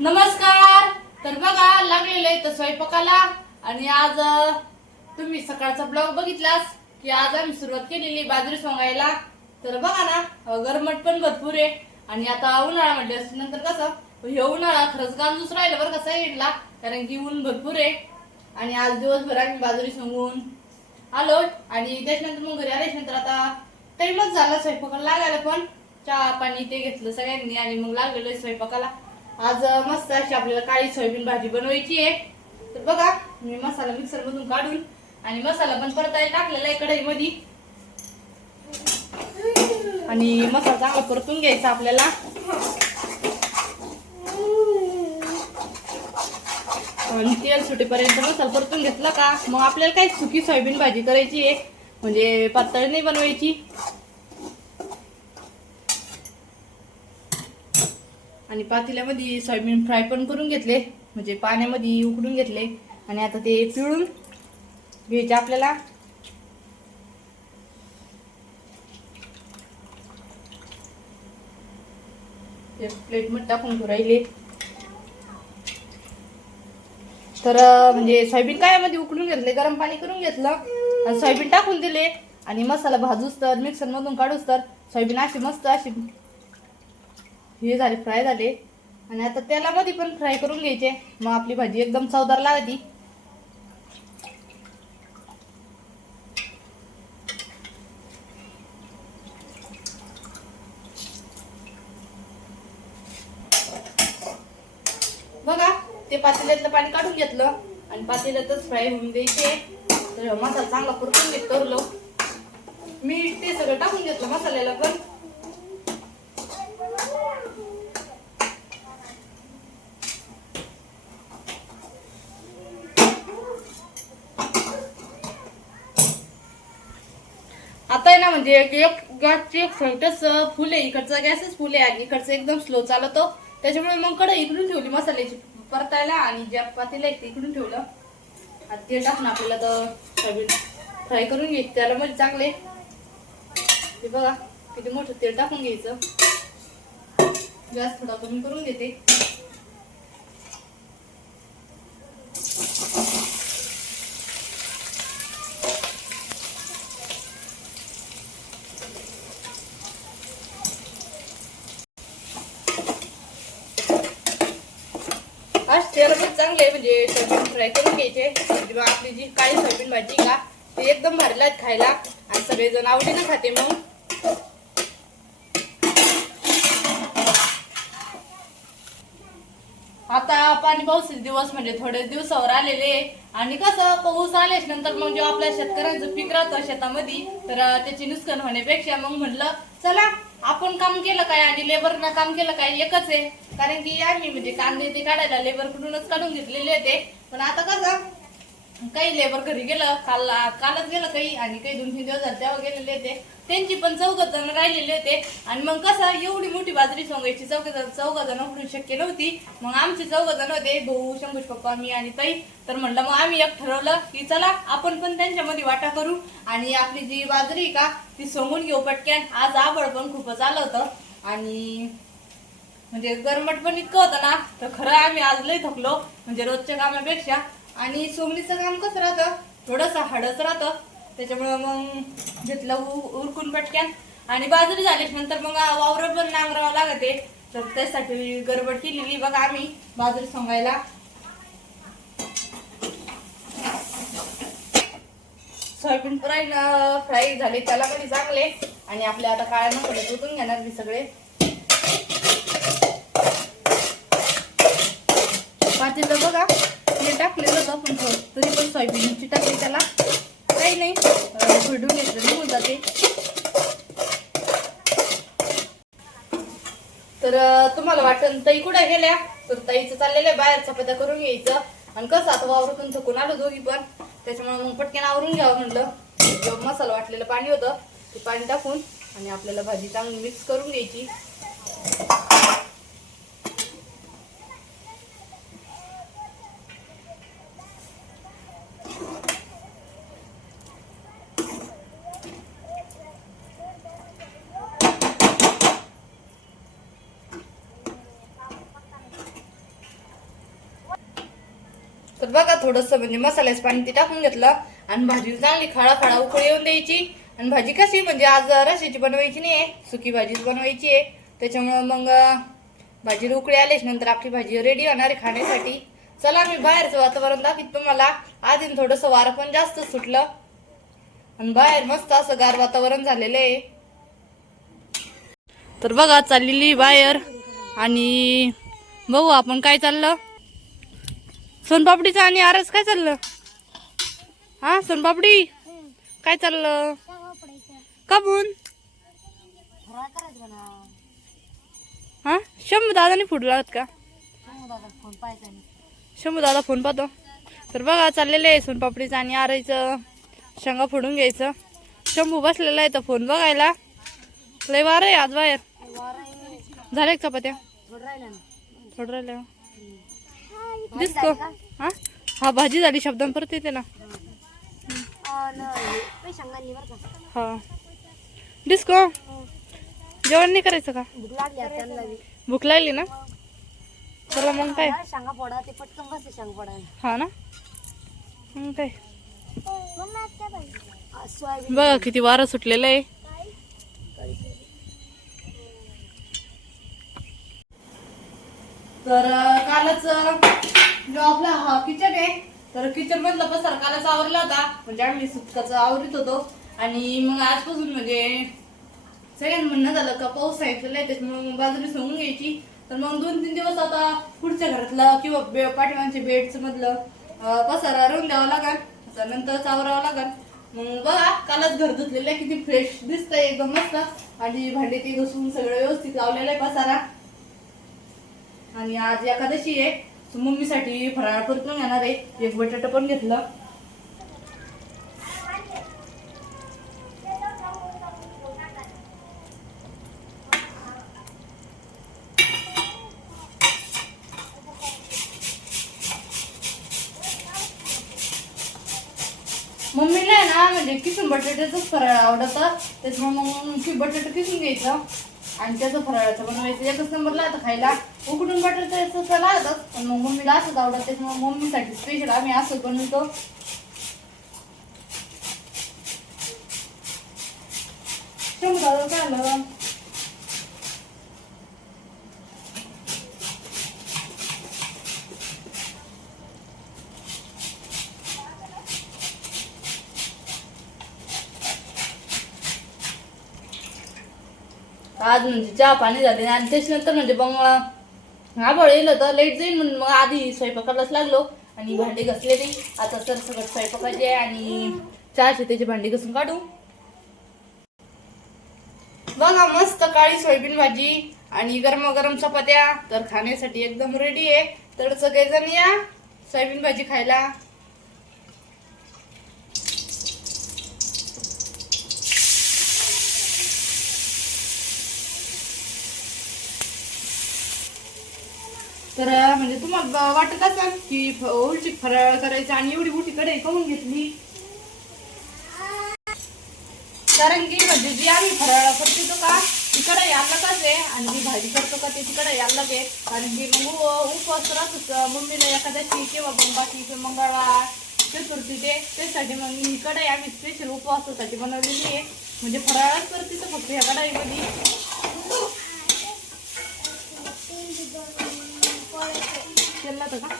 नमस्कार. तर बघा लागलेलं आहे तर स्वयंपाकाला. आणि आज तुम्ही सकाळचा ब्लॉग बघितलास की आज आम्ही सुरुवात केलेली बाजरी सोंगायला. तर बघा ना गरमट पण भरपूर आहे. आणि आता उन्हाळा म्हटल्या नंतर कसं हे उन्हाळा खरंच गांजूच राहिलं बरं का साईडला, कारण की ऊन भरपूर आहे. आणि आज दिवसभर आम्ही बाजरी सोंगून आलो. आणि त्याच्यानंतर मग घरी आल्याच्यानंतर आता टाइमच झाला स्वयंपाकाला लागायला, पण चहा पाणी ते घेतलं सगळ्यांनी आणि मग लागलेलो स्वयंपाकाला. आज मस्त अशी आपल्याला काळी सोयाबीन भाजी बनवायची आहे. तर बघा मी मसाला मिक्सर मधून काढून आणि मसाला पण परतायला टाकलेला आहे कढईमध्ये. आणि मसाला चांगला परतून घ्यायचा आपल्याला. आणि तेल सुटेपर्यंत मसाला परतून घेतला का मग आपल्याला काही सुकी सोयाबीन भाजी करायची आहे, म्हणजे पातळ नाही बनवायची. आणि पातेल्यामध्ये सोयाबीन फ्राय पण करून घेतले, म्हणजे पाण्यामध्ये उकडून घेतले. आणि आता ते पिळून घ्यायचे आपल्याला. ते प्लेट मध्ये टाकून राहिले. तर म्हणजे सोयाबीन कायामध्ये उकडून घेतले, गरम पाणी करून घेतलं आणि सोयाबीन टाकून दिले. आणि मसाला भाजूस तर मिक्सर मधून काढूस तर सोयाबीन अशी मस्त अशी हे झाले, फ्राय झाले. आणि आता तेलामध्ये पण फ्राय करून घ्यायचे, मग आपली भाजी एकदम चवदार लागते. बघा ते पातेल्यातलं पाणी काढून घेतलं आणि पातेल्यातच फ्राय होऊन द्यायचे. तर मसाला चांगला परतून घेत करलो. मीठ ते सगळं टाकून घेतलं मसाल्याला पण. आता आहे ना म्हणजे एक गॅसची एक साईडच फुल आहे, इकडचा गॅसच फुल आहे आणि इकडचं एकदम स्लो चालतो. त्याच्यामुळे मग कढई इकडून ठेवली मसाल्याची परतायला आणि ज्या पातेलं आहे ते इकडून ठेवलं. आता ते टाकून आपल्याला तर सोयाबीन फ्राय करून घ्यायचं त्याला म्हणजे चांगले. ते बघा किती मोठं तेल टाकून घ्यायचं. गॅस थोडा कमी करून घेते. आज तेल पण चांगले म्हणजे सोयाबीन फ्राय करून घ्यायचे. म्हणजे आपली जी काळी सोयाबीन भाजी का ते एकदम भारी लागते खायला आणि सगळेजण आवडीने खाते. मग आता पाणी पाऊस दिवस म्हणजे थोडे दिवसावर आलेले. आणि कसं पाऊस आल्याच नंतर मग जेव्हा आपल्या शेतकऱ्यांचं पीक राहतं शेतामध्ये तर त्याची नुकसान होण्यापेक्षा मग म्हणलं चला आपण काम केलं काय आणि लेबरनं काम केलं काय एकच आहे. कारण की आम्ही म्हणजे कांदे ते काढायला लेबर कडूनच काढून घेतलेले होते. पण आता कसं काही लेबर घरी गेलं, कालच गेलं काही आणि काही 2-3 दिवस झाले तेव्हा गेलेले होते. त्यांची पण 4 जण राहिलेले होते. आणि मग कसं एवढी मोठी बाजरी सोंगायची 4 जण होणं शक्य नव्हती. मग आमचे 4 जण होते, भाऊ, शंभूश पप्पा, मी आणि ताई. तर म्हणलं मग आम्ही एक ठरवलं की चला आपण पण त्यांच्यामध्ये वाटा करू आणि आपली जी बाजरी का ती सोंगून घेऊ पटक्यान. आज आबळ पण खूपच आलं होतं आणि म्हणजे गरमट पण इतकं होतं ना, तर खरं आम्ही आज लय थकलो म्हणजे रोजच्या कामापेक्षा. आणि सोंगणीचं काम कसं राहतं थोडंसं हाडच राहतं, त्याच्यामुळं मग घेतलं उरकून पटक्यान. आणि बाजरी झाली नंतर मग वावर पण नांगरावं लागते, तर त्यासाठी गडबड केलेली बघा आम्ही बाजरी सोंगायला. सोयाबीन फ्राय झाले त्याला पण चांगले. आणि आपल्या आता काळ्या मसाले तुटून घेणार मी सगळे. पातेलं बघा ते टाकलेलं होतं पण तरी पण सोयाबीनची टाकली त्याला काही नाही, भरडून घेतलं निघून जाते. तर तुम्हाला वाटतं ताई कुठे गेल्या, तर ताईचं चाललेलं आहे बाहेर चपात्या करून घ्यायचं. आणि कसं आता वावरातून थकून आलो दोघी पण, त्याच्यामुळे मग पटकन आवरून घ्यावं म्हणलं. मसाला वाटलेलं पाणी होतं ते पाणी टाकून आणि आपल्याला भाजी चांगली मिक्स करून घ्यायची. तर बघा थोडंसं म्हणजे मसाल्याचं पाणी ते टाकून घेतलं आणि भाजी चांगली खळा उकळी येऊन द्यायची. आणि भाजी कशी म्हणजे आज रश्याची बनवायची नाही आहे, सुकी भाजीच बनवायची आहे. त्याच्यामुळं मग भाजीला उकळी आल्याच नंतर आपली भाजी रेडी होणार आहे खाण्यासाठी. चला मी बाहेरचं वातावरण दाखवत तुम्हाला. आधी थोडंसं वारं पण जास्त सुटलं आणि बाहेर मस्त असं गार वातावरण झालेलं आहे. तर बघा चाललेली बाहेर आणि बघू आपण काय चाललं. सोनपापडीचं आणि आरस काय चाललं. हा सोनपापडी काय चाललं कापून. हा शंभू दादाने फुटलात का. शंभू दादा फोन पाहतो. तर बघा चाललेलं आहे सोनपापडीचं आणि आरायचं शेंगा फोडून घ्यायचं. शंभू बसलेला आहे तर फोन बघायला. लय वार आहे आज बाहेर. झाले का चपात्या थोडं राहिल्या दिसतो. हा हा भाजी झाली शब्दां परत येते ना. हा डिस्को जेवण नाही करायचं का. भूक लागली ना. चला मग काय हा ना मग काय. बघा किती वारं सुटलेलं आहे. तर कालच जो आपला हा किचन आहे तर किचन मधला पसार कालच आवरला होता. म्हणजे आम्ही सुटकाचं आवरीत होतो आणि मग आजपासून म्हणजे सगळ्यांना म्हणणं झालं का पाऊस सांगितलेला आहे त्याच्यामुळे मग बाजूने सोडून घ्यायची. तर मग 2-3 दिवस आता पुढच्या घरातलं किंवा पाठीमागच्या बेडचं मधलं पसारा राहून द्यावं लागेल. नंतर आवरावं लागेल. मग बघा कालच घर धुतलेलं आहे किती फ्रेश दिसतंय एकदम मस्त. आणि भांडे ते घासून सगळं व्यवस्थित लावलेलं आहे पसारा. आणि आज एकादशी आहे तर मम्मीसाठी फराळ परतून घेणार आहे. एक बटाटा पण घेतलं. मम्मीला ना म्हणजे किसून बटाट्याचंच फराळ आवडतं. त्याच्यामुळे मग बटाटा किसून घ्यायचं आणि त्याचं फराळाचं बनवायचं. एकच नंबरला आता खायला. उकडून बटाट्याचं लागतच पण मग मम्मीला असंच आवडत. त्याच्यामुळे मम्मीसाठी स्पेशल आम्ही असंच बनवतो. काय आलं आज म्हणजे चहा पाणी झाले आणि त्याच्यानंतर म्हणजे मग आभाळ येलं तर लेट जाईल म्हणून मग आधी स्वयंपाकालाच लागलो आणि भांडी घासलेली. आता तर सगळं स्वयंपाकाचे आणि चहाचे त्याची भांडी घासून काढू. बघा मस्त काळी सोयाबीन भाजी आणि गरमागरम चपात्या तर खाण्यासाठी एकदम रेडी आहे. तर सगळेजण या सोयाबीन भाजी खायला. तर म्हणजे तुम्हाला वाटत असेल की उलटी फराळ करायचं आणि एवढी मोठी कढई करून घेतली. कारण की म्हणजे जी आम्ही फराळ करतो का ती कढई अलगच आहे आणि जी भाजी करतो का त्याची कढई अलग आहे. कारण की मग उपवास राहतोच मम्मीला एखाद्याची किंवा मग बाकी मंगळवार चतुर्थी त्यासाठी मग ही कढई आम्ही स्पेशल उपवासासाठी बनवलेली आहे. म्हणजे फराळच करते तर फक्त ह्या कढईमध्ये. केला तर का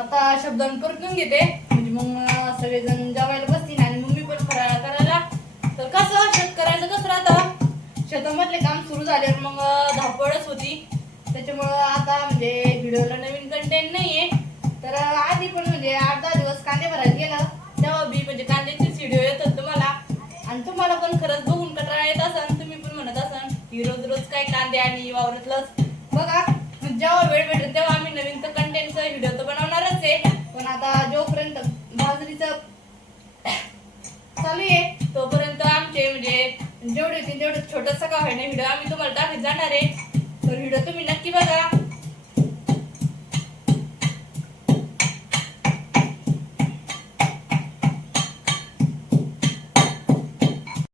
आता शब्दांना परतून घेते म्हणजे मग सगळेजण जेवायला बसतील आणि मम्मी पण फराळ करायला. तर कसं शेतकऱ्याचं कसं राहतं शेतामधले काम सुरू झाल्यावर मग धावपळच होती. त्याच्यामुळं आता म्हणजे व्हिडिओला नवीन कंटेंट नाहीये. तर आधी पण म्हणजे 8-10 दिवस कांदे भरायला गेलं तेव्हा बी म्हणजे कांद्याचेच व्हिडिओ येतात तुम्हाला. आणि तुम्हाला पण खरंच बघून कंटाळा येत असाल. तुम्ही पण म्हणत असाल की रोज काय कांदे आणि वावरातलंच. बघा जेव्हा वेळ भेटेल तेव्हा आम्ही नवीन तर कंटेंटचा व्हिडिओ तर बनवणारच आहे. पण आता जोपर्यंत बाजरीचं चालू आहे तोपर्यंत आमचे म्हणजे जेवढे होतील तेवढं छोटंसं का होईना व्हिडिओ आम्ही तुम्हाला दाखवत जाणार आहे. तर व्हिडिओ तुम्ही नक्की बघा.